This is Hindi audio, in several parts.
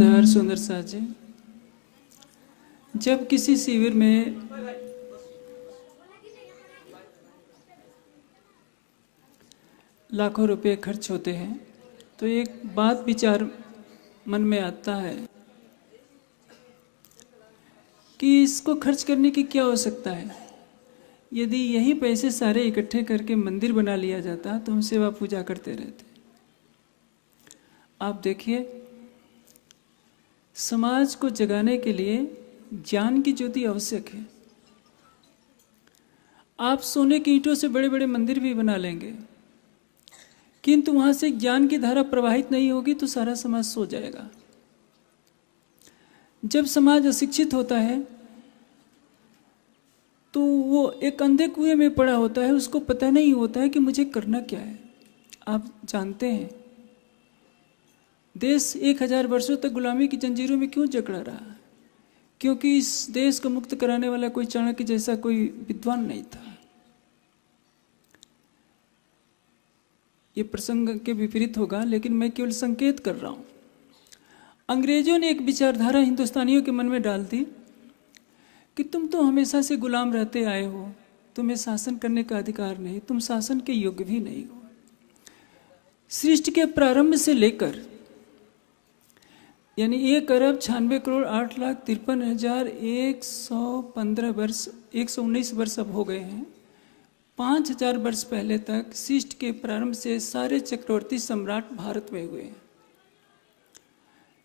धन्यवाद सुंदर साथ जी। जब किसी शिविर में लाखों रुपए खर्च होते हैं तो एक बात विचार मन में आता है कि इसको खर्च करने की क्या आवश्यकता है। यदि यही पैसे सारे इकट्ठे करके मंदिर बना लिया जाता तो हम सेवा पूजा करते रहते। आप देखिए, समाज को जगाने के लिए ज्ञान की ज्योति आवश्यक है। आप सोने की ईंटों से बड़े बड़े मंदिर भी बना लेंगे, किंतु वहां से ज्ञान की धारा प्रवाहित नहीं होगी तो सारा समाज सो जाएगा। जब समाज अशिक्षित होता है तो वो एक अंधे कुएं में पड़ा होता है, उसको पता नहीं होता है कि मुझे करना क्या है। आप जानते हैं देश 1000 वर्षों तक गुलामी की जंजीरों में क्यों जकड़ा रहा? क्योंकि इस देश को मुक्त कराने वाला कोई चाणक्य जैसा कोई विद्वान नहीं था। ये प्रसंग के विपरीत होगा, लेकिन मैं केवल संकेत कर रहा हूं। अंग्रेजों ने एक विचारधारा हिंदुस्तानियों के मन में डाल दी कि तुम तो हमेशा से गुलाम रहते आए हो, तुम्हें शासन करने का अधिकार नहीं, तुम शासन के योग्य भी नहीं हो। सृष्टि के प्रारंभ से लेकर यानी 1,08,53,115 वर्ष 119 वर्ष अब हो गए हैं। 5000 वर्ष पहले तक सृष्टि के प्रारंभ से सारे चक्रवर्ती सम्राट भारत में हुए हैं।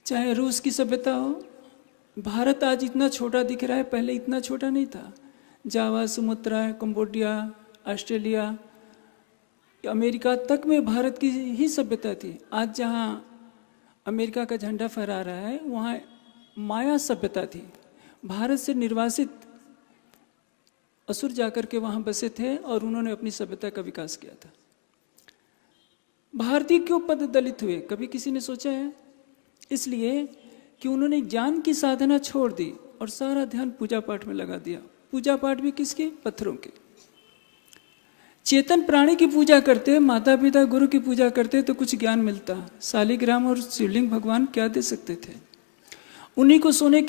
चाहे रूस की सभ्यता हो, भारत आज इतना छोटा दिख रहा है, पहले इतना छोटा नहीं था। जावा, सुमात्रा, कंबोडिया, ऑस्ट्रेलिया, अमेरिका तक में भारत की ही सभ्यता थी। आज जहाँ अमेरिका का झंडा फहरा रहा है वहाँ माया सभ्यता थी। भारत से निर्वासित असुर जाकर के वहाँ बसे थे और उन्होंने अपनी सभ्यता का विकास किया था। भारतीय क्यों पद दलित हुए, कभी किसी ने सोचा है? इसलिए कि उन्होंने ज्ञान की साधना छोड़ दी और सारा ध्यान पूजा पाठ में लगा दिया। पूजा पाठ भी किसके? पत्थरों के। चेतन प्राणी की पूजा करते, माता पिता गुरु की पूजा करते तो कुछ ज्ञान मिलता। शालिग्राम और शिवलिंग भगवान क्या दे सकते थे? उन्हीं को सोने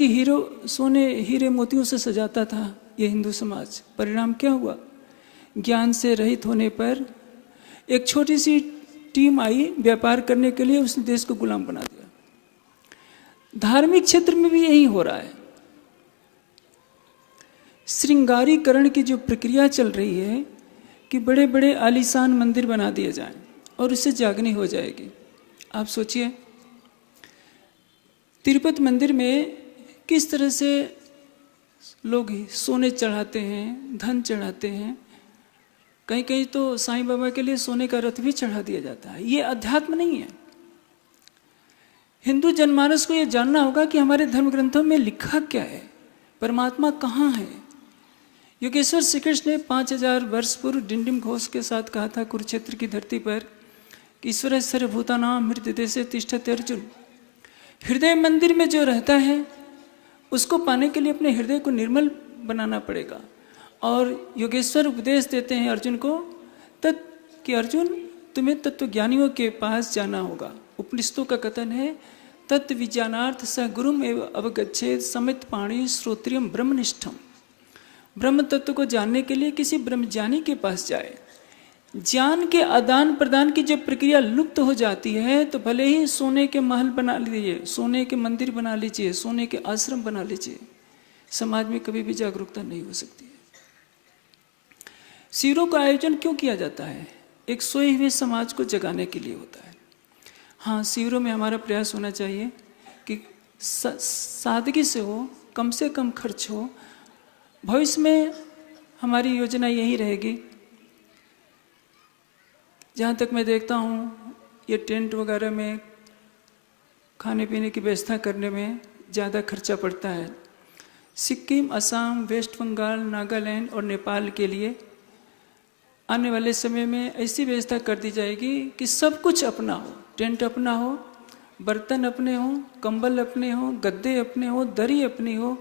हीरे मोतियों से सजाता था ये हिंदू समाज। परिणाम क्या हुआ? ज्ञान से रहित होने पर एक छोटी सी टीम आई व्यापार करने के लिए, उसने देश को गुलाम बना दिया। धार्मिक क्षेत्र में भी यही हो रहा है। श्रृंगारीकरण की जो प्रक्रिया चल रही है कि बड़े बड़े आलीशान मंदिर बना दिए जाएं और उससे जागनी हो जाएगी। आप सोचिए, तिरुपति मंदिर में किस तरह से लोग सोने चढ़ाते हैं, धन चढ़ाते हैं। कहीं कहीं तो साईं बाबा के लिए सोने का रथ भी चढ़ा दिया जाता है। ये अध्यात्म नहीं है। हिंदू जनमानस को यह जानना होगा कि हमारे धर्म ग्रंथों में लिखा क्या है, परमात्मा कहाँ है। योगेश्वर श्री कृष्ण ने 5000 वर्ष पूर्व डिंडिम घोष के साथ कहा था कुरुक्षेत्र की धरती पर कि ईश्वर सर्वभूतानां हृदयदेशे तिष्ठति अर्जुन। हृदय मंदिर में जो रहता है उसको पाने के लिए अपने हृदय को निर्मल बनाना पड़ेगा। और योगेश्वर उपदेश देते हैं अर्जुन को कि अर्जुन तुम्हें तत्वज्ञानियों के पास जाना होगा। उपनिषदों का कथन है तत्व विज्ञानार्थ स गुरुम एव अवगच्छेद समित पाणी श्रोत्रियम ब्रह्मनिष्ठम। ब्रह्म तत्व को जानने के लिए किसी ब्रह्मज्ञानी के पास जाए। ज्ञान के आदान प्रदान की जब प्रक्रिया लुप्त हो जाती है तो भले ही सोने के महल बना लीजिए, सोने के मंदिर बना लीजिए, सोने के आश्रम बना लीजिए, समाज में कभी भी जागरूकता नहीं हो सकती है। शिविरों का आयोजन क्यों किया जाता है? एक सोए हुए समाज को जगाने के लिए होता है। हाँ, शिविरों में हमारा प्रयास होना चाहिए कि सादगी से हो, कम से कम खर्च हो। भविष्य में हमारी योजना यही रहेगी। जहाँ तक मैं देखता हूँ ये टेंट वगैरह में खाने पीने की व्यवस्था करने में ज़्यादा खर्चा पड़ता है। सिक्किम, असम, वेस्ट बंगाल, नागालैंड और नेपाल के लिए आने वाले समय में ऐसी व्यवस्था कर दी जाएगी कि सब कुछ अपना हो। टेंट अपना हो, बर्तन अपने हो, कंबल अपने हो, गद्दे अपने हो, दरी अपनी हो,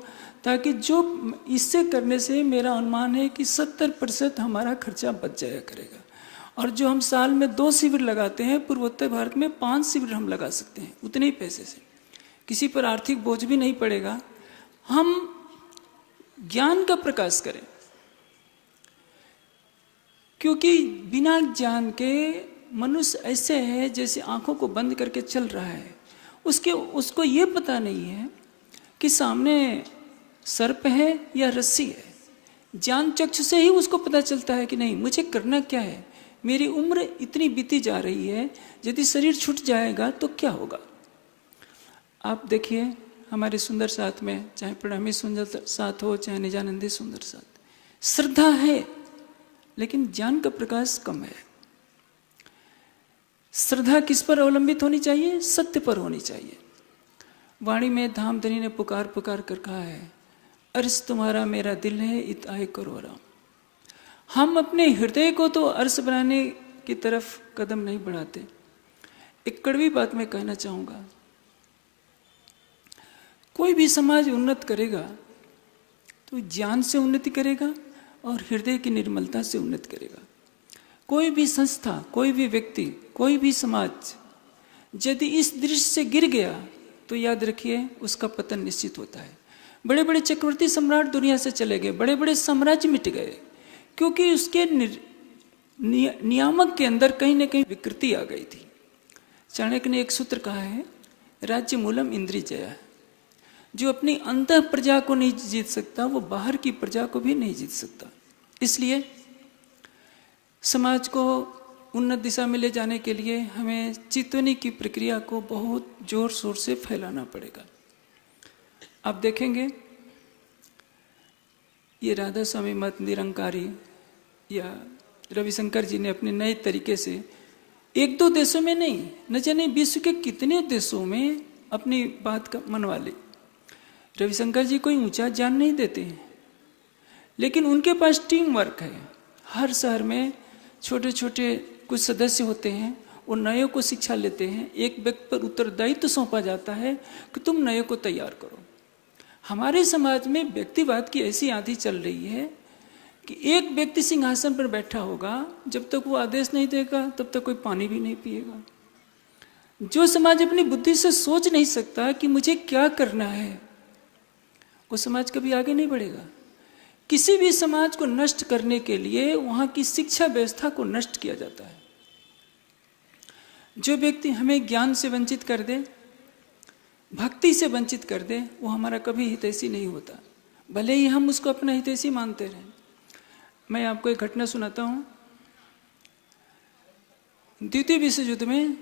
ताकि जो इससे करने से मेरा अनुमान है कि 70% हमारा खर्चा बच जाया करेगा। और जो हम साल में 2 शिविर लगाते हैं, पूर्वोत्तर भारत में 5 शिविर हम लगा सकते हैं उतने ही पैसे से। किसी पर आर्थिक बोझ भी नहीं पड़ेगा। हम ज्ञान का प्रकाश करें, क्योंकि बिना ज्ञान के मनुष्य ऐसे है जैसे आंखों को बंद करके चल रहा है। उसको ये पता नहीं है कि सामने सर्प है या रस्सी है। ज्ञान चक्षु से ही उसको पता चलता है कि नहीं, मुझे करना क्या है, मेरी उम्र इतनी बीती जा रही है, यदि शरीर छूट जाएगा तो क्या होगा। आप देखिए हमारे सुंदर साथ में, चाहे प्रणमी सुंदर साथ हो, चाहे निजानंदी सुंदर साथ, श्रद्धा है लेकिन ज्ञान का प्रकाश कम है। श्रद्धा किस पर अवलंबित होनी चाहिए? सत्य पर होनी चाहिए। वाणी में धामधनी ने पुकार पुकार कर कहा है, अर्श तुम्हारा मेरा दिल है, इत आए करो राम। हम अपने हृदय को तो अर्श बनाने की तरफ कदम नहीं बढ़ाते। एक कड़वी बात मैं कहना चाहूँगा, कोई भी समाज उन्नत करेगा तो ज्ञान से उन्नति करेगा और हृदय की निर्मलता से उन्नति करेगा। कोई भी संस्था, कोई भी व्यक्ति, कोई भी समाज यदि इस दृश्य से गिर गया तो याद रखिए उसका पतन निश्चित होता है। बड़े बड़े चक्रवर्ती सम्राट दुनिया से चले गए, बड़े बड़े साम्राज्य मिट गए, क्योंकि उसके नियामक के अंदर कहीं ना कहीं विकृति आ गई थी। चाणक्य ने एक सूत्र कहा है, राज्य मूलम इंद्रिय जया। जो अपनी अंतः प्रजा को नहीं जीत सकता वो बाहर की प्रजा को भी नहीं जीत सकता। इसलिए समाज को उन्नत दिशा में ले जाने के लिए हमें चेतवनी की प्रक्रिया को बहुत जोर शोर से फैलाना पड़ेगा। आप देखेंगे ये राधा स्वामी मत निरंकारी या रविशंकर जी ने अपने नए तरीके से एक दो देशों में नहीं, न जाने विश्व के कितने देशों में अपनी बात का मनवा ली। रविशंकर जी कोई ऊंचा ज्ञान नहीं देते हैं, लेकिन उनके पास टीम वर्क है। हर शहर में छोटे छोटे कुछ सदस्य होते हैं, वो नए को शिक्षा लेते हैं। एक व्यक्ति पर उत्तरदायित्व सौंपा जाता है कि तुम नए को तैयार करो। हमारे समाज में व्यक्तिवाद की ऐसी आंधी चल रही है कि एक व्यक्ति सिंहासन पर बैठा होगा, जब तक वो आदेश नहीं देगा तब तक कोई पानी भी नहीं पिएगा। जो समाज अपनी बुद्धि से सोच नहीं सकता कि मुझे क्या करना है, वो समाज कभी आगे नहीं बढ़ेगा। किसी भी समाज को नष्ट करने के लिए वहाँ की शिक्षा व्यवस्था को नष्ट किया जाता है। जो व्यक्ति हमें ज्ञान से वंचित कर दे, भक्ति से वंचित कर दे, वो हमारा कभी हितैषी नहीं होता, भले ही हम उसको अपना हितैषी मानते रहें। मैं आपको एक घटना सुनाता हूँ। द्वितीय विश्व युद्ध में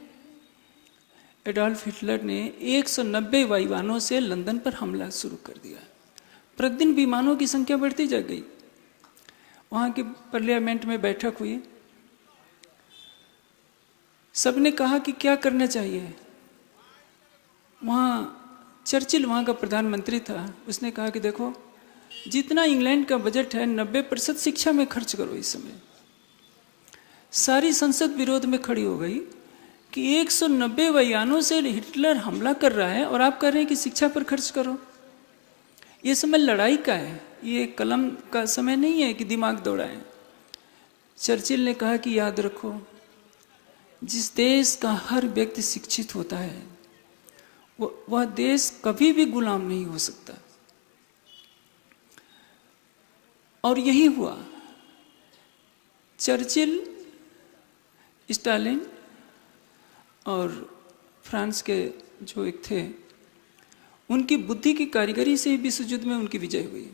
एडोल्फ हिटलर ने 190 वायुयानों से लंदन पर हमला शुरू कर दिया। प्रतिदिन विमानों की संख्या बढ़ती जा गई। वहाँ के पार्लियामेंट में बैठक हुई, सबने कहा कि क्या करना चाहिए। वहाँ चर्चिल वहाँ का प्रधानमंत्री था, उसने कहा कि देखो जितना इंग्लैंड का बजट है 90% शिक्षा में खर्च करो। इस समय सारी संसद विरोध में खड़ी हो गई कि 190 वायुयानों से हिटलर हमला कर रहा है और आप कह रहे हैं कि शिक्षा पर खर्च करो। ये समय लड़ाई का है, ये कलम का समय नहीं है कि दिमाग दौड़ाएं। चर्चिल ने कहा कि याद रखो, जिस देश का हर व्यक्ति शिक्षित होता है वह देश कभी भी गुलाम नहीं हो सकता। और यही हुआ। चर्चिल, स्टालिन और फ्रांस के जो एक थे, उनकी बुद्धि की कारीगरी से विश्व युद्ध में उनकी विजय हुई।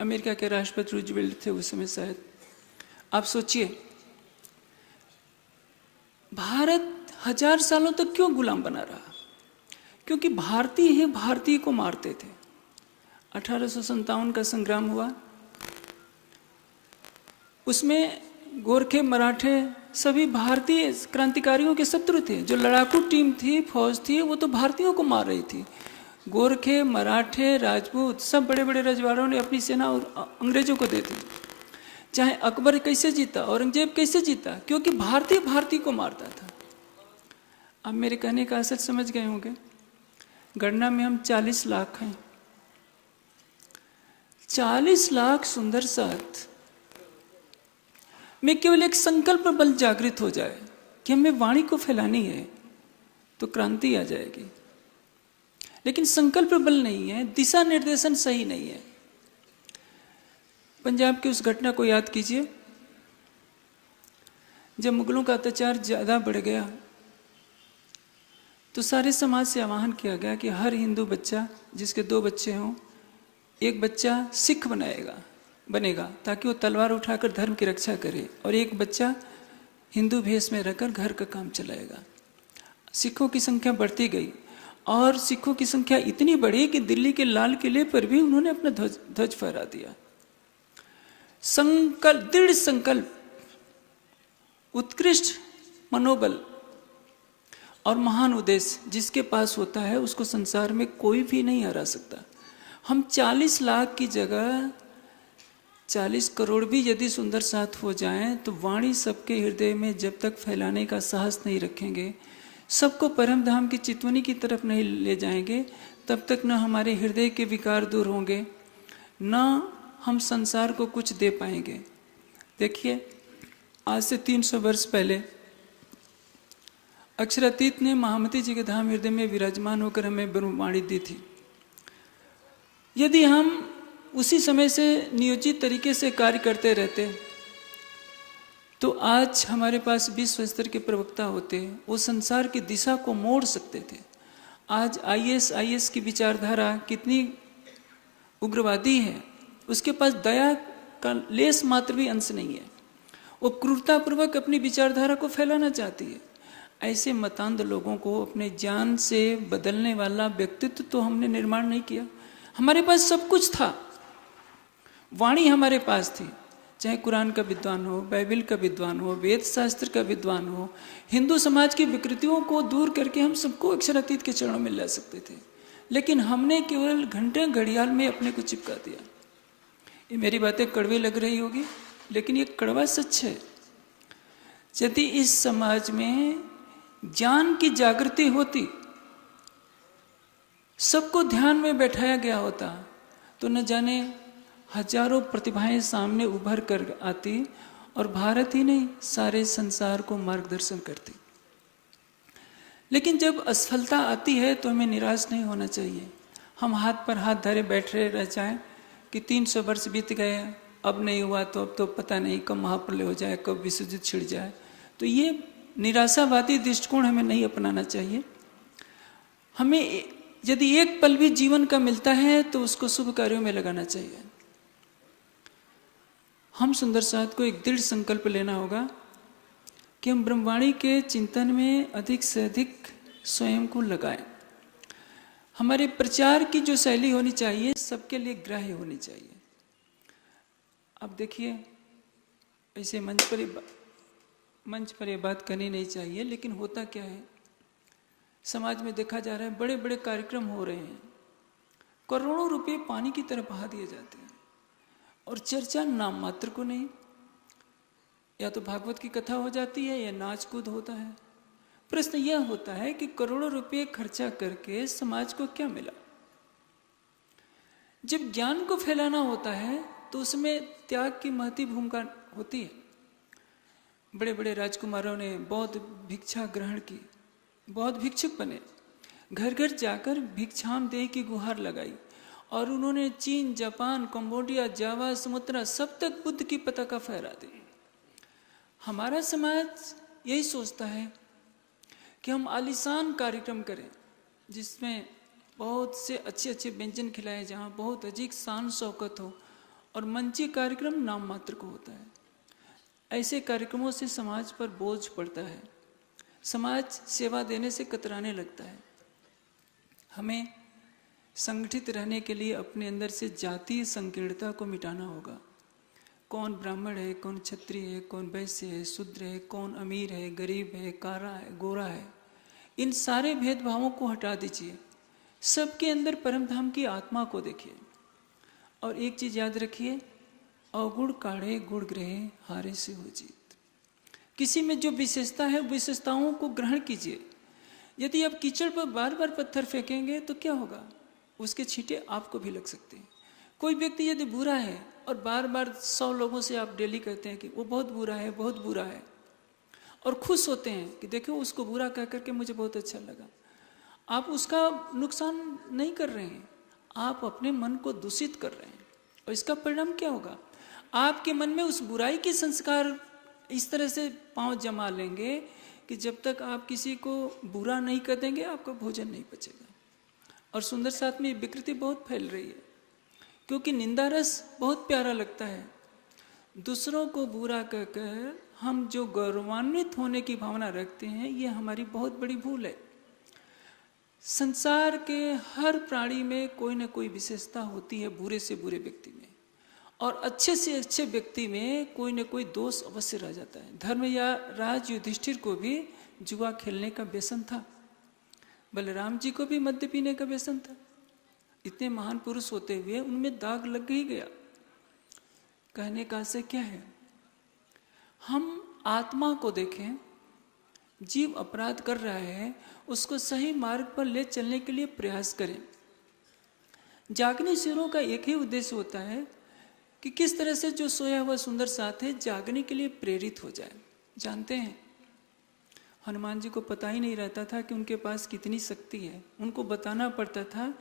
अमेरिका के राष्ट्रपति रूजवेल्ट थे उस समय शायद। आप सोचिए, भारत 1000 सालों तक क्यों गुलाम बना रहा? क्योंकि भारतीय ही भारतीय को मारते थे। 1857 का संग्राम हुआ, उसमें गोरखे, मराठे सभी भारतीय क्रांतिकारियों के शत्रु थे। जो लड़ाकू टीम थी, फौज थी, वो तो भारतीयों को मार रही थी। गोरखे, मराठे, राजपूत सब बड़े बड़े रजवाड़ों ने अपनी सेना और अंग्रेजों को दे दी। चाहे अकबर कैसे जीता, औरंगजेब कैसे जीता, क्योंकि भारतीय भारतीय को मारता था। अब मेरे कहने का असर समझ गए होंगे। गणना में हम 40 लाख हैं। 40 लाख सुंदर साथ में केवल एक संकल्प बल जागृत हो जाए कि हमें वाणी को फैलानी है तो क्रांति आ जाएगी। लेकिन संकल्प बल नहीं है, दिशा निर्देशन सही नहीं है। पंजाब की उस घटना को याद कीजिए, जब मुगलों का अत्याचार ज़्यादा बढ़ गया तो सारे समाज से आह्वान किया गया कि हर हिंदू बच्चा जिसके 2 बच्चे हों, एक बच्चा सिख बनेगा ताकि वो तलवार उठाकर धर्म की रक्षा करे, और एक बच्चा हिंदू भेष में रहकर घर का काम चलाएगा। सिखों की संख्या बढ़ती गई और सिखों की संख्या इतनी बढ़ी कि दिल्ली के लाल किले पर भी उन्होंने अपना ध्वज फहरा दिया। संकल्प, दृढ़ संकल्प, उत्कृष्ट मनोबल और महान उद्देश्य जिसके पास होता है उसको संसार में कोई भी नहीं हरा सकता। हम 40 लाख की जगह 40 करोड़ भी यदि सुंदर साथ हो जाएं तो वाणी सबके हृदय में जब तक फैलाने का साहस नहीं रखेंगे, सबको परम धाम की चितवनी की तरफ नहीं ले जाएंगे, तब तक न हमारे हृदय के विकार दूर होंगे, न हम संसार को कुछ दे पाएंगे। देखिए, आज से 300 वर्ष पहले अक्षरातीत ने महामती जी के धाम हृदय में विराजमान होकर हमें ब्रह्मवाणी दी थी। यदि हम उसी समय से नियोजित तरीके से कार्य करते रहते तो आज हमारे पास विश्व स्तर के प्रवक्ता होते, वो संसार की दिशा को मोड़ सकते थे। आज IS की विचारधारा कितनी उग्रवादी है, उसके पास दया का लेस मात्र भी अंश नहीं है, वो क्रूरतापूर्वक अपनी विचारधारा को फैलाना चाहती है। ऐसे मतांध लोगों को अपने ज्ञान से बदलने वाला व्यक्तित्व तो हमने निर्माण नहीं किया। हमारे पास सब कुछ था, वाणी हमारे पास थी, चाहे कुरान का विद्वान हो, बाइबल का विद्वान हो, वेद शास्त्र का विद्वान हो, हिंदू समाज की विकृतियों को दूर करके हम सबको अक्षरातीत के चरणों में ला सकते थे। लेकिन हमने केवल घंटे घड़ियाल में अपने को चिपका दिया। ये मेरी बातें कड़वी लग रही होगी, लेकिन ये कड़वा सच है। यदि इस समाज में ज्ञान की जागृति होती, सबको ध्यान में बैठाया गया होता, तो न जाने हजारों प्रतिभाएं सामने उभर कर आती और भारत ही नहीं सारे संसार को मार्गदर्शन करती। लेकिन जब असफलता आती है तो हमें निराश नहीं होना चाहिए। हम हाथ पर हाथ धरे बैठे रह जाएं कि 300 वर्ष बीत गए, अब नहीं हुआ तो अब तो पता नहीं कब महाप्रलय हो जाए, कब विश्वयुद्ध छिड़ जाए। तो ये निराशावादी दृष्टिकोण हमें नहीं अपनाना चाहिए। हमें यदि एक पल भी जीवन का मिलता है तो उसको शुभ कार्यों में लगाना चाहिए। हम सुंदर साथ को एक दृढ़ संकल्प लेना होगा कि हम ब्रह्मवाणी के चिंतन में अधिक से अधिक स्वयं को लगाएं। हमारे प्रचार की जो शैली होनी चाहिए सबके लिए ग्राह्य होनी चाहिए। अब देखिए, ऐसे मंच पर ये बात करनी नहीं चाहिए, लेकिन होता क्या है, समाज में देखा जा रहा है बड़े बड़े कार्यक्रम हो रहे हैं, करोड़ों रुपए पानी की तरह बहा दिए जाते हैं और चर्चा नाम मात्र को नहीं। या तो भागवत की कथा हो जाती है या नाच कूद होता है। प्रश्न यह होता है कि करोड़ों रुपए खर्चा करके समाज को क्या मिला? जब ज्ञान को फैलाना होता है तो उसमें त्याग की महती भूमिका होती है। बड़े बड़े राजकुमारों ने बौद्ध भिक्षा ग्रहण की, बौद्ध भिक्षुक बने, घर घर जाकर भिक्षाम देह की गुहार लगाई और उन्होंने चीन, जापान, कंबोडिया, जावा, सुमात्रा सब तक बुद्ध की पताका फहरा दी। हमारा समाज यही सोचता है कि हम आलीशान कार्यक्रम करें जिसमें बहुत से अच्छे अच्छे व्यंजन खिलाए, जहाँ बहुत अधिक शान शौकत हो, और मंची कार्यक्रम नाम मात्र को होता है। ऐसे कार्यक्रमों से समाज पर बोझ पड़ता है, समाज सेवा देने से कतराने लगता है। हमें संगठित रहने के लिए अपने अंदर से जातीय संकीर्णता को मिटाना होगा। कौन ब्राह्मण है, कौन क्षत्रिय है, कौन वैश्य है, शूद्र है, कौन अमीर है, गरीब है, काला है, गोरा है, इन सारे भेदभावों को हटा दीजिए। सबके अंदर परम धाम की आत्मा को देखिए। और एक चीज याद रखिए, अवगुण काढ़े गुण ग्रहे हारे से हो जीत। किसी में जो विशेषता है विशेषताओं को ग्रहण कीजिए। यदि आप कीचड़ पर बार बार पत्थर फेंकेंगे तो क्या होगा? उसके छींटे आपको भी लग सकते हैं। कोई व्यक्ति यदि बुरा है और बार बार 100 लोगों से आप डेली कहते हैं कि वो बहुत बुरा है, बहुत बुरा है, और खुश होते हैं कि देखो उसको बुरा कह करके मुझे बहुत अच्छा लगा, आप उसका नुकसान नहीं कर रहे हैं, आप अपने मन को दूषित कर रहे हैं। और इसका परिणाम क्या होगा? आपके मन में उस बुराई के संस्कार इस तरह से पांव जमा लेंगे कि जब तक आप किसी को बुरा नहीं कर देंगे आपका भोजन नहीं पचेगा। और सुंदर साथ में विकृति बहुत फैल रही है, क्योंकि निंदा रस बहुत प्यारा लगता है। दूसरों को बुरा कहकर हम जो गौरवान्वित होने की भावना रखते हैं, ये हमारी बहुत बड़ी भूल है। संसार के हर प्राणी में कोई ना कोई विशेषता होती है, बुरे से बुरे व्यक्ति में, और अच्छे से अच्छे व्यक्ति में कोई न कोई दोष अवश्य रह जाता है। धर्म या राज युधिष्ठिर को भी जुआ खेलने का व्यसन था, बलराम जी को भी मद्य पीने का व्यसन था। इतने महान पुरुष होते हुए उनमें दाग लग ही गया। कहने का से क्या है? हम आत्मा को देखें, जीव अपराध कर रहा है, उसको सही मार्ग पर ले चलने के लिए प्रयास करें। जागने शिविरों का एक ही उद्देश्य होता है कि किस तरह से जो सोया हुआ सुंदर साथ है जागने के लिए प्रेरित हो जाए। जानते हैं, हनुमान जी को पता ही नहीं रहता था कि उनके पास कितनी शक्ति है। उनको बताना पड़ता था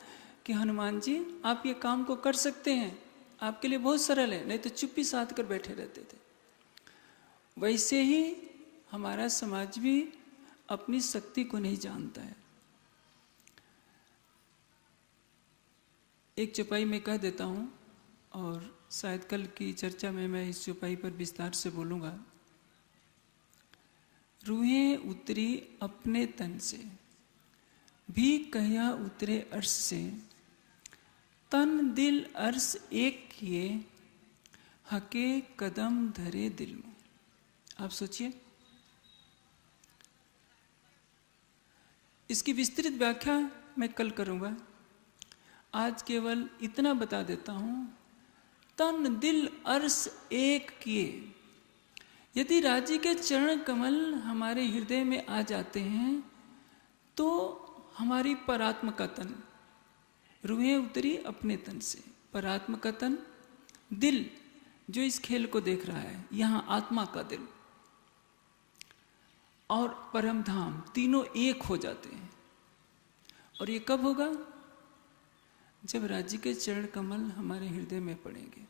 कि हनुमान जी आप ये काम को कर सकते हैं, आपके लिए बहुत सरल है, नहीं तो चुप्पी साध कर बैठे रहते थे। वैसे ही हमारा समाज भी अपनी शक्ति को नहीं जानता है। एक चौपाई में कह देता हूँ, और शायद कल की चर्चा में मैं इस चौपाई पर विस्तार से बोलूँगा। रूहें उतरी अपने तन से, भी कहिया उतरे अर्श से, तन दिल अर्श एक किए, हके कदम धरे दिल में। आप सोचिए, इसकी विस्तृत व्याख्या मैं कल करूँगा, आज केवल इतना बता देता हूँ। तन दिल अर्श एक किए। यदि राजी के चरण कमल हमारे हृदय में आ जाते हैं तो हमारी परात्म का तन, रूहें उतरी अपने तन से, परात्म का तन, दिल जो इस खेल को देख रहा है, यहाँ आत्मा का दिल और परम धाम तीनों एक हो जाते हैं। और ये कब होगा? जब राज्य के चरण कमल हमारे हृदय में पड़ेंगे।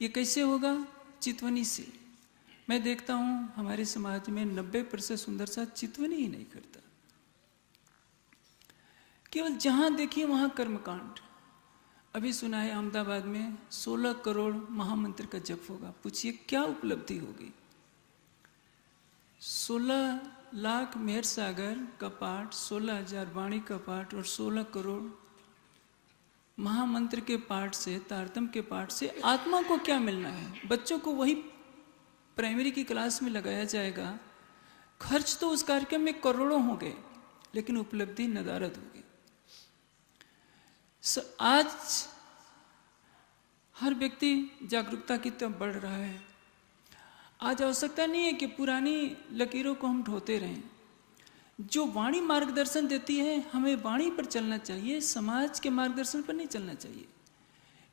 ये कैसे होगा? चितवनी से। मैं देखता हूँ हमारे समाज में 90% सुंदर सा चितवनी ही नहीं करता, केवल जहाँ देखिए वहाँ कर्मकांड। अभी सुना है अहमदाबाद में 16 करोड़ महामंत्र का जप होगा। पूछिए क्या उपलब्धि होगी? 16 लाख मेहर सागर का पाठ, 16,000 वाणी का पाठ और 16 करोड़ महामंत्र के पाठ से, तारतम के पाठ से आत्मा को क्या मिलना है? बच्चों को वही प्राइमरी की क्लास में लगाया जाएगा। खर्च तो उस कार्यक्रम में करोड़ों होंगे, लेकिन उपलब्धि नदारद होगी। आज हर व्यक्ति जागरूकता की तरफ बढ़ रहा है। आज आवश्यकता नहीं है कि पुरानी लकीरों को हम ढोते रहें। जो वाणी मार्गदर्शन देती है, हमें वाणी पर चलना चाहिए, समाज के मार्गदर्शन पर नहीं चलना चाहिए।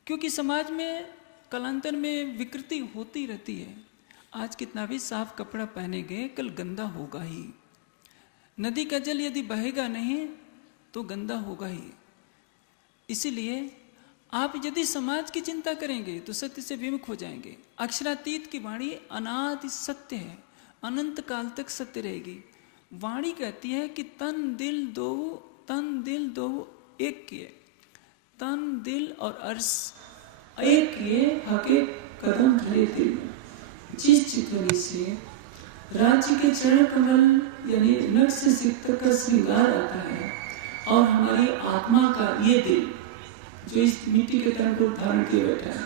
क्योंकि समाज में कालांतर में विकृति होती रहती है। आज कितना भी साफ कपड़ा पहनेंगे, कल गंदा होगा ही। नदी का जल यदि बहेगा नहीं तो गंदा होगा ही। इसीलिए आप यदि समाज की चिंता करेंगे तो सत्य से विमुख हो जाएंगे। अक्षरातीत की वाणी अनादि सत्य है, अनंत काल तक सत्य रहेगी। वाणी कहती है कि तन दिल दो एक किए, तन दिल और अर्श एक किए, हके कदम धरे दिल में। जिस चितवनी से राज्य के चरण कमल यानी नख से सिर तक का श्रृंगार आता है और हमारी आत्मा का ये दिल जो इस मिट्टी के तन को धारण किए बैठा है,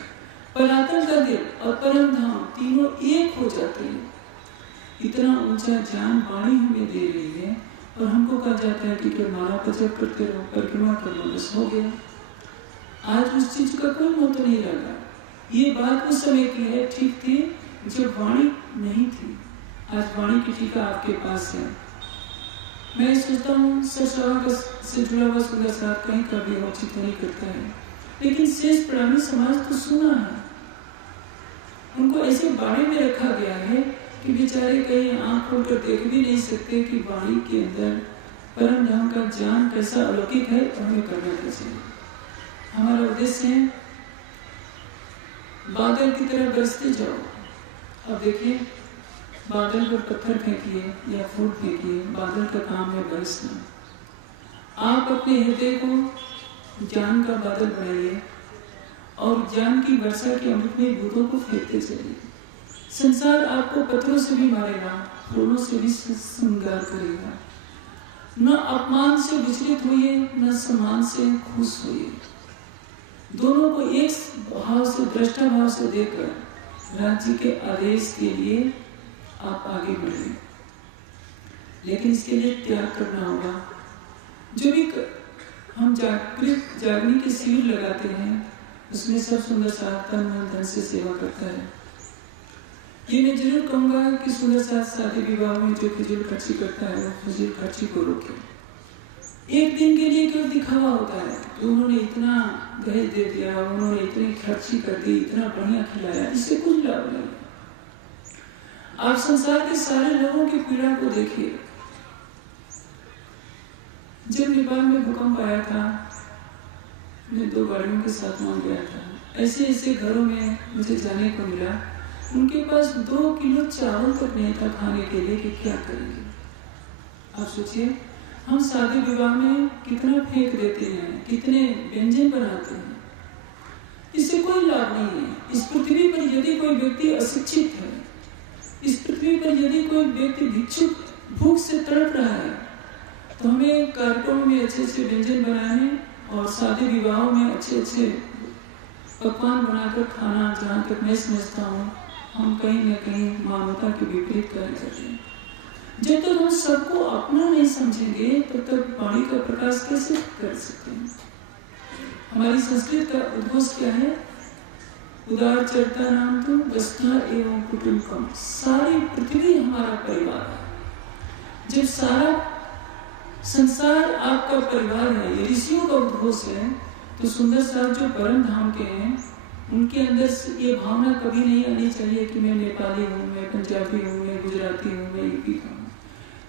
परात्म का दिल और परम धाम तीनों एक हो जाते हैं। इतना ऊंचा ज्ञान वाणी हमें दे रही है और हमको कहा जाता है कि माला का जप करते रहो, परिक्रमा कर लो, बस हो गया। आज उस चीज का कोई महत्व नहीं लगा। ये बात उस समय की है, ठीक थी जब वाणी नहीं थी। आज वाणी की टीका आपके पास है। मैं सोचता हूँ सत्संग से जुड़ा हुआ सुंदर साथ कहीं का भी औचित नहीं करता है, लेकिन शेष प्राणी समाज तो सुना है। उनको ऐसे बाड़े में रखा गया है कि बेचारे कहीं आंख खोलकर देख भी नहीं सकते कि वाणी के अंदर परम धाम का ज्ञान कैसा अलौकिक है और हमें करना क्या चाहिए। हमारा उद्देश्य है बादल की तरह बरसते जाओ। अब देखिए, बादल पर पत्थर फेंकिए या फूल फेंकिए, बादल का काम है बरसना। आप अपने हृदय को ज्ञान का बादल बनाइए और ज्ञान की वर्षा के अमृतमय बूंदों को फेंकते चलिए। संसार आपको पत्थरों से भी मारेगा, फूलों से भी श्रृंगार करेगा। न अपमान से विचलित होइए, न सम्मान से खुश होइए। दोनों को एक भाव से, दृष्टा भाव से देखकर राज्य के आदेश के लिए आप आगे बढ़िए। लेकिन इसके लिए त्याग करना होगा। जो भी हम जागरण के शिविर लगाते हैं, उसमें सब सुंदर साथ तन मन धन से सेवा करता है। ये मैं जरूर कहूँगा कि सुंदर साथ शादी विवाह में जो फिजूल खर्ची करता है, वो फिजूल खर्ची को रोके। एक दिन के लिए क्यों दिखावा होता है कि उन्होंने इतना दहेज दे दिया, उन्होंने इतनी खर्ची कर दी, इतना बढ़िया खिलाया, इससे कुछ लाभ नहीं। आप संसार के सारे लोगों की पीड़ा को देखिए। जब नेपाल में भूकंप आया था, मैं 2 गाड़ियों के साथ वहां गया था। ऐसे ऐसे घरों में मुझे जाने को मिला, उनके पास 2 किलो चावल तक नहीं था खाने के लिए कि क्या करेंगे। आप सोचिए, हम शादी विवाह में कितना फेंक देते हैं, कितने व्यंजन बनाते हैं, इससे कोई लाभ नहीं है। इस पृथ्वी पर यदि कोई व्यक्ति अशिक्षित है, इस पृथ्वी पर यदि कोई व्यक्ति भिक्षुक भूख से तड़प रहा है, तो हमें कार्यक्रमों में अच्छे अच्छे व्यंजन बनाने और शादी विवाहों में अच्छे अच्छे पकवान बनाकर खाना, जहाँ तक मैं समझता हूँ, हम कहीं न कहीं मानवता के विपरीत कार्य कर रहे हैं। जब तक हम सबको अपना नहीं समझेंगे, तब तक वाणी का प्रकाश कैसे कर सकते हैं। हमारी संस्कृत का उद्घोष क्या है? उदार चरता नाम तो वस्ता एवं कुटुंबकम। सारी पृथ्वी हमारा परिवार है। जब सारा संसार आपका परिवार है, ये ऋषियों का उद्घोष है, तो सुंदर साथ जो परम धाम के हैं, उनके अंदर ये भावना कभी नहीं आनी चाहिए कि मैं नेपाली हूँ, मैं पंजाबी हूँ, मैं गुजराती हूँ, मैं यूपी का हूँ।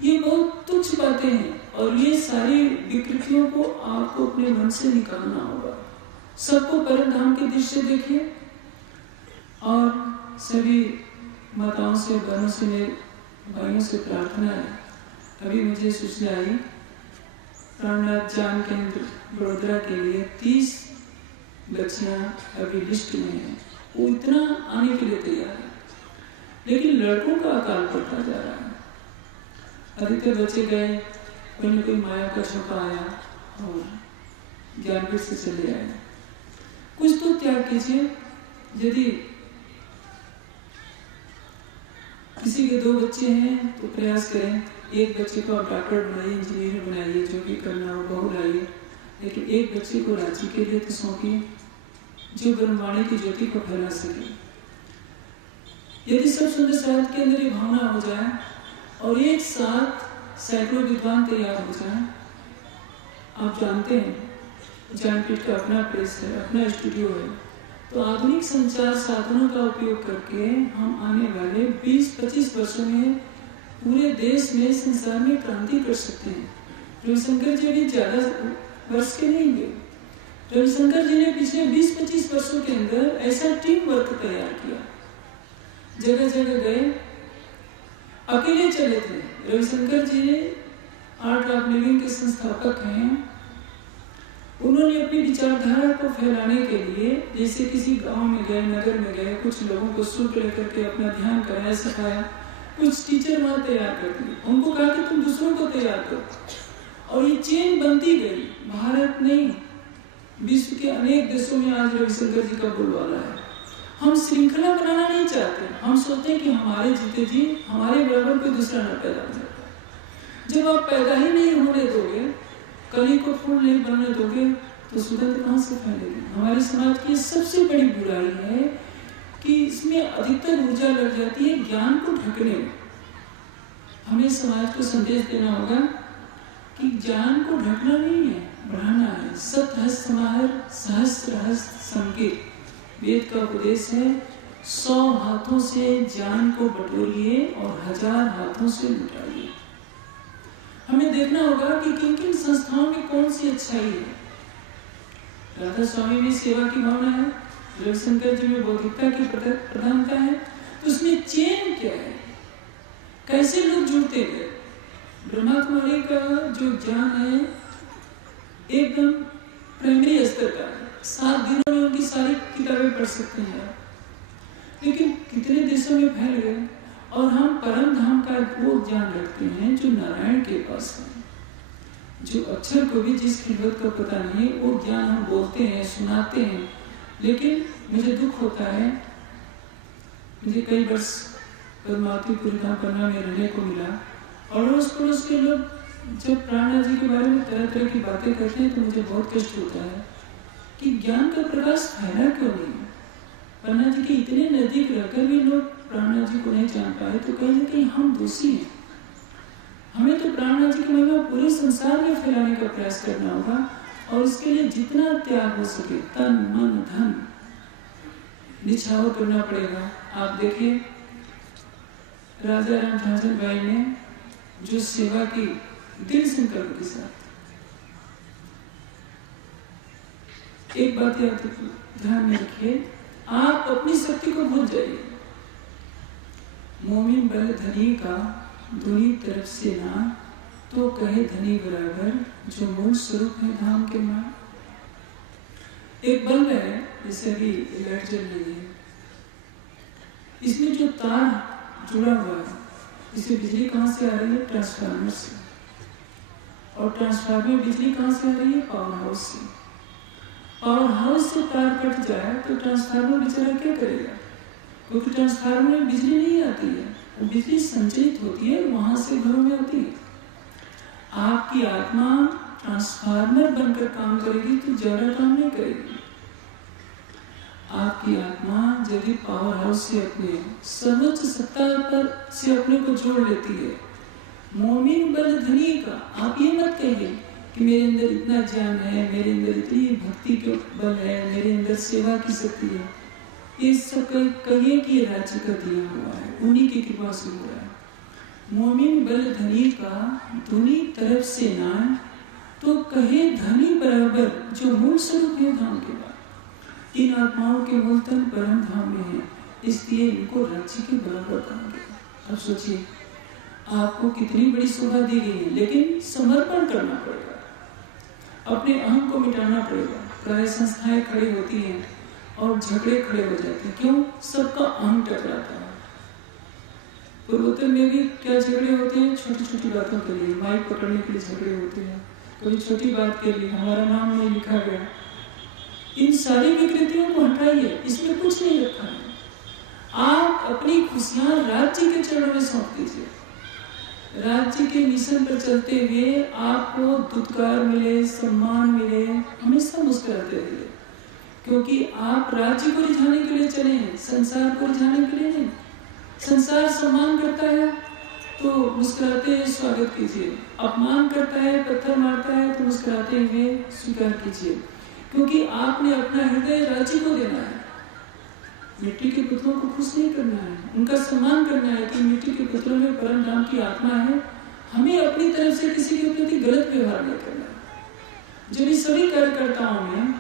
ये बहुत तुच्छ बातें हैं और ये सारी विकृतियों को आपको अपने मन से निकालना होगा। सबको परम धाम के दृश्य देखिए। और सभी माताओं से, बहनों से, मेरे भाइयों से प्रार्थना है, अभी मुझे सूचना आई प्राणनाथ ज्ञान केंद्र बड़ोदरा के लिए 30 बच्चियां अभी लिस्ट में हैं। वो इतना आने के लिए तैयार है, लेकिन लड़कों का अकाल पड़ता जा रहा है। अधिकतर बच्चे गए, कोई न कोई माया का झोंका आया और ज्ञानपीठ से चले आए। कुछ तो त्याग कीजिए। यदि किसी के 2 बच्चे हैं तो प्रयास करें, एक बच्चे को आप डॉक्टर बनाइए, इंजीनियर बनाइए, जो भी करना हो बहु लाइए, लेकिन एक बच्चे को राज्य के लिए तो सौंपिए, जो ब्रह्मांड की ज्योति को फैला सके। यदि सब सुंदर साथ के अंदर ये भावना हो जाए और एक साथ सैकड़ों विद्वान तैयार हो जाए। आप जानते हैं ज्ञानपीठ का अपना प्रेस है, अपना स्टूडियो है, तो आधुनिक संचार साधनों का उपयोग करके हम आने वाले 20-25 वर्षों में पूरे देश में, संसार में क्रांति कर सकते हैं। रविशंकर जी भी ज्यादा वर्ष के नहीं हुए। रविशंकर जी ने पिछले 20-25 वर्षों के अंदर ऐसा टीम वर्क तैयार किया। जगह जगह गए, अकेले चले थे। रविशंकर जी आर्ट ऑफ लिविंग के संस्थापक हैं। उन्होंने अपनी विचारधारा को फैलाने के लिए जैसे किसी गांव में गए, नगर में गए, कुछ लोगों को सूट लेकर के अपना ध्यान कराया, सिखाया। कुछ टीचर वहां तैयार कर दिए, उनको कहा कि तुम दूसरों को तैयार करो, और ये चेन बनती गई। भारत नहीं, विश्व के अनेक देशों में आज रविशंकर जी का बोलबाला है। हम श्रृंखला बनाना नहीं चाहते, हम सोचते हैं कि हमारे जीते जी हमारे बराबर कोई दूसरा न पैदा हो जाता है। जब आप पैदा ही नहीं होने दोगे, कली को फूल नहीं बनने दोगे, तो सुगंध कहाँ से फैलेगी। हमारे समाज की सबसे बड़ी बुराई है कि इसमें अधिकतर ऊर्जा लग जाती है ज्ञान को ढकने में। हमें समाज को संदेश देना होगा कि ज्ञान को ढकना नहीं है, बढ़ाना है। सतहस्त समाहर सहस्त्रहस्त संकेत वेद का उपदेश है। 100 हाथों से ज्ञान को बटोरिए और 1000 हाथों से लुटाइए। हमें देखना होगा कि किन किन संस्थाओं में कौन सी अच्छाई है। राधा स्वामी में सेवा की भावना है, रविशंकर जी में बौद्धिकता की प्रधानता है, तो उसमें चेन क्या है, कैसे लोग जुड़ते गए। ब्रह्मा कुमारी का जो ज्ञान है एकदम प्राइमरी स्तर का है, 7 दिनों में उनकी सारी किताबें पढ़ सकते हैं आप, लेकिन कितने देशों में फैल गए। और हम परम धाम का वो ज्ञान रखते हैं जो नारायण के पास है, जो अक्षर को भी जिस खिलवत का पता नहीं, वो ज्ञान हम बोलते हैं, सुनाते हैं। लेकिन मुझे दुख होता है, मुझे कई वर्ष परमात्मपुरी धाम पन्ना में रहने को मिला, अड़ोस पड़ोस के लोग जब प्राणनाथ जी के बारे में तरह तरह की बातें करते हैं तो मुझे बहुत कष्ट होता है कि ज्ञान का प्रकाश फैला क्यों नहीं। पन्ना जी के इतने नजदीक रहकर भी लोग प्राणनाथ जी को नहीं जान पाए, तो कहीं ना कहीं हम दोषी हैं। हमें तो प्राणनाथ जी की महिमा पूरे संसार में फैलाने का प्रयास करना होगा, और उसके लिए जितना त्याग हो सके, तन मन धन निछावर करना पड़ेगा। आप देखिए राजा राम झांझन बाई ने जो सेवा की दृढ़ संकल्प के साथ, एक बात याद ध्यान में रखिए, आप अपनी शक्ति को भूल जाइए। मोमिन बल धनी का दूनी तरफ से ना, तो कहे धनी बराबर जो मूल स्वरूप है धाम के मां। एक बल्ब है, जैसे अभी लाइट जल रही है, इसमें जो तार जुड़ा हुआ है, इससे बिजली कहाँ से आ रही है? ट्रांसफार्मर से। और ट्रांसफार्मर बिजली कहाँ से आ रही है? पावर हाउस से। पावर हाउस से तार कट जाए तो ट्रांसफार्मर बेचारा क्या करेगा? क्योंकि ट्रांसफार्मर में बिजली नहीं आती है, वो बिजली संचरित होती है, वहां से घरों में आती है। आपकी आत्मा ट्रांसफार्मर बनकर काम करेगी तो ज्यादा काम नहीं करेगी। आपकी आत्मा यदि पावर हाउस से अपने सर्वोच्च सत्ता पर से अपने को जोड़ लेती है, मोमिन बल धनी का, आप ये मत कहिए कि मेरे अंदर इतना ज्ञान है, मेरे अंदर इतनी भक्ति के बल है, मेरे अंदर सेवा की शक्ति है, ये सब कहिए कि राज्य का दिया हुआ है, उन्हीं की कृपा से हो रहा है। मोमिन बल धनी का दूनी तरफ से ना, तो कहे धनी बराबर जो मूल स्वरूप है धाम के बाद। इन आत्माओं के मूल तन परम धाम में है, इसलिए इनको राज्य के बराबर कहेंगे। अब सोचिए आपको कितनी बड़ी शोभा दी गई है, लेकिन समर्पण करना पड़ेगा, अपने अहम को मिटाना पड़ेगा। प्राय संस्थाएं खड़ी होती हैं और झगड़े खड़े हो जाते हैं, क्यों? सबका अहम टकराता है। पूर्वोत्तर में भी क्या झगड़े होते हैं? छोटी छोटी बातों के लिए, माइक पकड़ने के लिए झगड़े होते हैं, कोई छोटी बात के लिए हमारा नाम नहीं लिखा गया। इन सारी विकृतियों को हटाइए, इसमें कुछ नहीं रखा है। आप अपनी खुशियां राज्य के चरणों में सौंप दीजिए। राज्य के मिशन पर चलते हुए आपको दुत्कार मिले, सम्मान मिले, हमेशा मुस्कुराते रहिए, क्योंकि आप राज्य को रिझाने के लिए चले हैं, संसार को रिझाने के लिए नहीं। संसार सम्मान करता है तो मुस्कुराते हुए स्वागत कीजिए, अपमान करता है, पत्थर मारता है तो मुस्कुराते हुए स्वीकार कीजिए, क्योंकि आपने अपना हृदय राज्य को देना है। मिट्टी के पुतलों को खुश नहीं करना है, उनका सम्मान करना है कि मिट्टी के पुतलों में परम धाम की आत्मा है। हमें अपनी तरफ से किसी के प्रति गलत व्यवहार नहीं करना है। जब इस सभी कार्यकर्ताओं में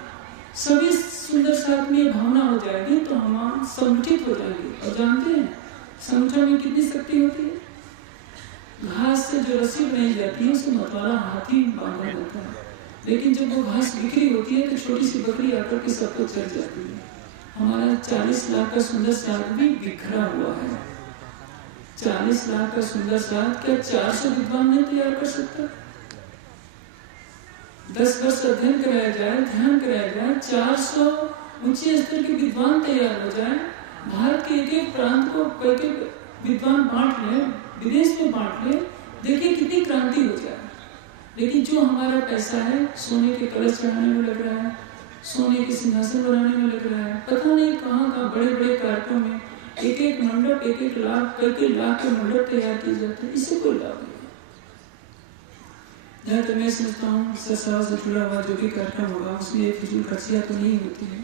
सभी सुंदर साथ में भावना हो जाएगी तो हम संगठित हो जाएंगे। और जानते हैं संगठन में कितनी शक्ति होती है? घास से जो रस्सी बनाई जाती है उसे मतवाला हाथी बांधा जाता है, लेकिन जब वो घास बिखरी होती है तो छोटी सी बकरी आकर के सबको चढ़ जाती है। हमारा 40 लाख का सुंदर साथ भी बिखरा हुआ है। 40 लाख का सुंदर साथ क्या 400 विद्वान नहीं तैयार कर सकता? 10 वर्ष अध्ययन कराया जाए, ध्यान कराया जाए, 400 ऊंचे स्तर के विद्वान तैयार हो जाए, भारत के एक एक प्रांत को कई विद्वान बांट ले, विदेश में बांट ले, देखिए कितनी क्रांति हो जाए। लेकिन जो हमारा पैसा है सोने के कलश चढ़ाने में लग रहा है, सोने के सिंहासन बनाने में लग रहा है, पता नहीं कहाँ कहाँ बड़े बड़े कारकों में एक एक मंडप, एक एक लाख, कई लाख के मंडप तैयार किए जाते हैं। इससे कोई लाभ नहीं। जहाँ तक मैं समझता हूँ सत्संग से जुड़ा हुआ जो भी कार्यक्रम होगा उसमें ये फिजूल खर्चियाँ तो नहीं होती है,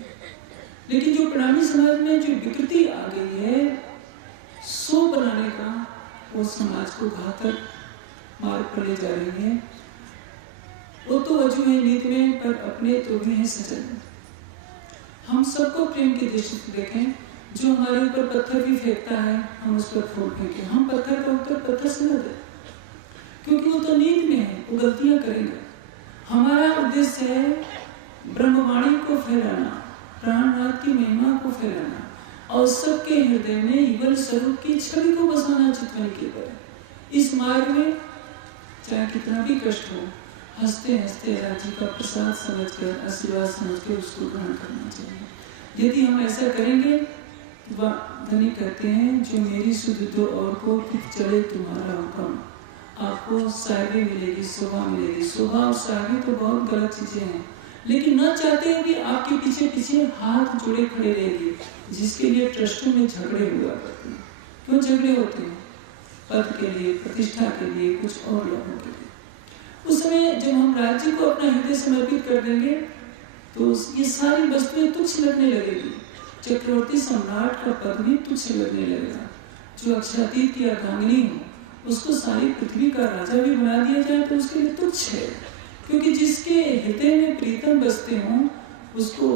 लेकिन जो प्रणामी समाज में जो विकृति आ गई है शो बनाने का, वो समाज को घातक मार्ग पर ले जा रही है। वो तो वजू है नीत में, पर अपने तो भी है सजन। हम सबको प्रेम की दृष्टि से देखें। जो हमारे ऊपर पत्थर भी फेंकता है, हम उस पर फूल फेंकें। हम पत्थर का उत्तर पत्थर से न दें, क्योंकि वो तो नींद में है, वो गलतियां करेंगे। हमारा उद्देश्य है ब्रह्मवाणी को फैलाना, प्राणनाथ की महिमा को फैलाना और सबके हृदय में युगल स्वरूप की छवि को बसाना चितवन के पर। इस मार्ग में चाहे कितना भी कष्ट हो, हंसते हंसते राज्य का प्रसाद समझकर, आशीर्वाद समझकर उसको ग्रहण करना चाहिए। यदि हम ऐसा करेंगे, वह धनी कहते हैं, जो मेरी सुध दो और को चले तुम्हारा हुक्म। आपको साहिबी मिलेगी, शोभा मिलेगी। शोभा और साहिबी तो बहुत गलत चीजें हैं, लेकिन न चाहते हुए भी आपके पीछे पीछे हाथ जुड़े खड़े रहेंगे, जिसके लिए ट्रस्टों में झगड़े हुआ करते हैं। क्यों झगड़े होते हैं? पद के लिए, प्रतिष्ठा के लिए, कुछ और लोगों के लिए। उस समय जब हम राज्य को अपना हृदय समर्पित कर देंगे, तो ये सारी वस्तुएं तुच्छ लगने लगेगी। चक्रवर्ती सम्राट का पद भी तुच्छ लगने लगेगा। जो अक्षरातीत की अर्धांगिनी हो, उसको सारी पृथ्वी का राजा भी बना दिया जाए तो उसके लिए तुच्छ है, क्योंकि जिसके हृदय में प्रीतम बसते हों, उसको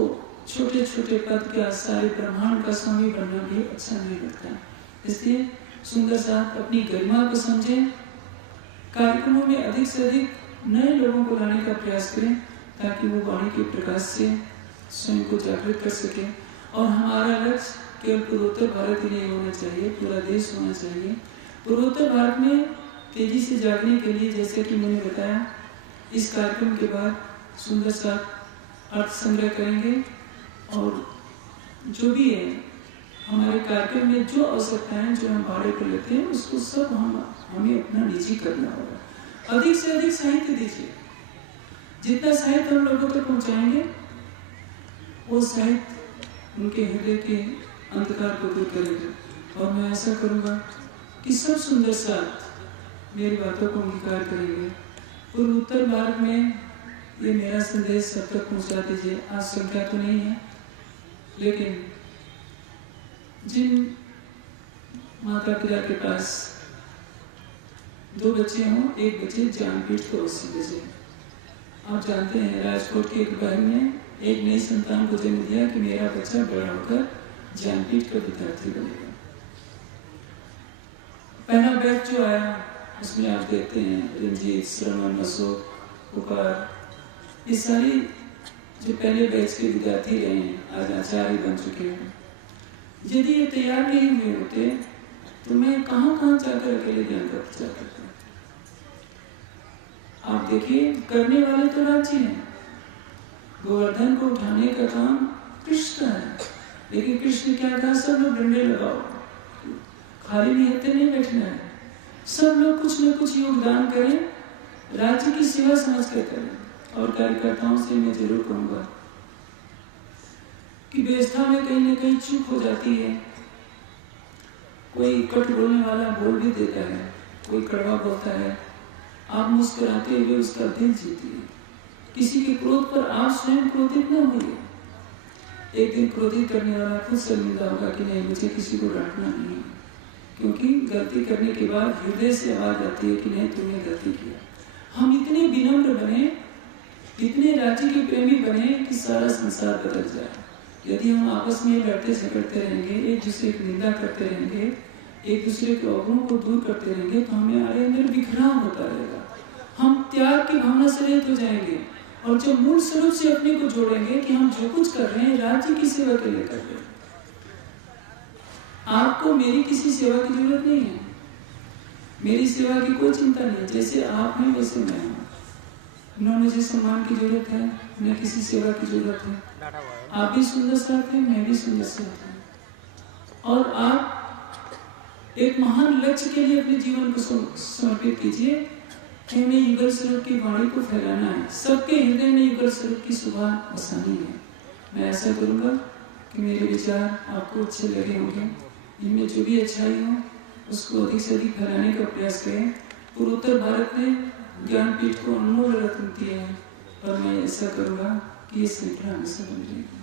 छोटे छोटे पद का, सारे ब्रह्मांड का स्वामी बनना भी अच्छा नहीं लगता। इसलिए सुंदर साथ अपनी गरिमा को समझें। कार्यक्रमों में अधिक से अधिक नए लोगों को लाने का प्रयास करें, ताकि वो वाणी के प्रकाश से स्वयं को जागृत कर सके। और हमारा लक्ष्य केवल पूर्वोत्तर भारत ही नहीं होना चाहिए, पूरा देश होना चाहिए। पूर्वोत्तर भारत में तेजी से जागने के लिए, जैसे कि मैंने बताया, इस कार्यक्रम के बाद सुंदर सा अर्थ संग्रह करेंगे और जो भी है हमारे कार्यक्रम में जो आवश्यकताएं जो हम भाड़े पर लेते हैं, उसको सब हमें अपना निजी करना होगा। अधिक से अधिक साहित्य दीजिए। जितना साहित्य हम लोगों तक पहुंचाएंगे, वो साहित्य उनके हृदय के अंधकार को दूर करेगा। और मैं ऐसा करूंगा कि सब सुंदर साथ मेरी बातों को अंगीकार करेंगे। पूर्व उत्तर भारत में ये मेरा संदेश सब तक पहुंचा दीजिए। आज संख्या तो नहीं है, लेकिन जिन माता पिता के पास 2 बच्चे हों, एक बच्चे ज्ञानपीठ को अवश्य भेजें। आप जानते हैं, राजकोट के एक बहन ने एक नई संतान को जन्म दिया कि मेरा बच्चा बड़ा होकर ज्ञानपीठ का विद्यार्थी बनेगा। पहला बैच जो आया, उसमें आप देखते हैं रंजीत, श्रवण, अशोक, पुकार, ये सारी जो पहले बैच के विद्यार्थी रहे हैं, आज आचार्य बन चुके हैं। यदि ये तैयार नहीं हुए होते, तो मैं कहाँ कहाँ जाकर अकेले ज्ञान का प्रचार करता। आप देखिए, करने वाले तो राज्य हैं। गोवर्धन को उठाने का काम कृष्ण का है, लेकिन कृष्ण क्या कहा? सब लोग डंडे लगाओ, खाली निहत्ते नहीं बैठना है। सब लोग कुछ न कुछ योगदान करें, राज्य की सेवा समझ कर करें। और कार्यकर्ताओं से मैं जरूर कहूँगा कि व्यवस्था में कहीं न कहीं चूक हो जाती है। कोई कट बोलने वाला बोल भी देता है, कोई कड़वा बोलता है, आप मुस्कुराते हुए उसका दिल जीतिए। किसी के क्रोध पर आप स्वयं क्रोधित न होइए। एक दिन क्रोधित करने वाला खुद शर्मिंदा होगा कि नहीं, मुझे किसी को डांटना नहीं है, क्योंकि गलती करने के बाद हृदय से आवाज आती है कि नहीं, तुमने गलती किया। हम इतने विनम्र बने, इतने राज्य के प्रेमी बने कि सारा संसार बदल जाए। यदि हम आपस में लड़ते झगड़ते रहेंगे, एक दूसरे की निंदा करते रहेंगे, एक दूसरे के अवगुणों को दूर करते रहेंगे, तो हमारे अंदर विघ्राव होता रहेगा। हम त्याग की भावना से रहित हो जाएंगे और जब मूल स्वरूप से अपने को जोड़ेंगे कि हम जो कुछ कर रहे हैं राज्य की सेवा के लिए कर रहे हैं। आपको मेरी किसी सेवा की जरूरत नहीं है, मेरी सेवा की कोई चिंता नहीं। जैसे आप हैं वैसे मैं हूँ। न मुझे सम्मान की जरूरत है, न किसी सेवा की जरूरत है। आप भी सुंदर साथ हैं, मैं भी सुंदर साथ हूँ। और आप एक महान लक्ष्य के लिए अपने जीवन को समर्पित कीजिए कि हमें युगल स्वरूप की वाणी को फैलाना है, सबके हृदय में युगल स्वरूप की सुबह बसानी है। मैं ऐसा करूँगा कि मेरे विचार आपको अच्छे लगे होंगे। इनमें जो भी अच्छाई हो उसको अधिक से अधिक फैलाने का प्रयास करें। पूर्वोत्तर भारत ने ज्ञानपीठ को अनमोल रत्न दिया है और मैं ऐसा करूँगा कि ये श्रृंखला हमेशा बनी रहेगी।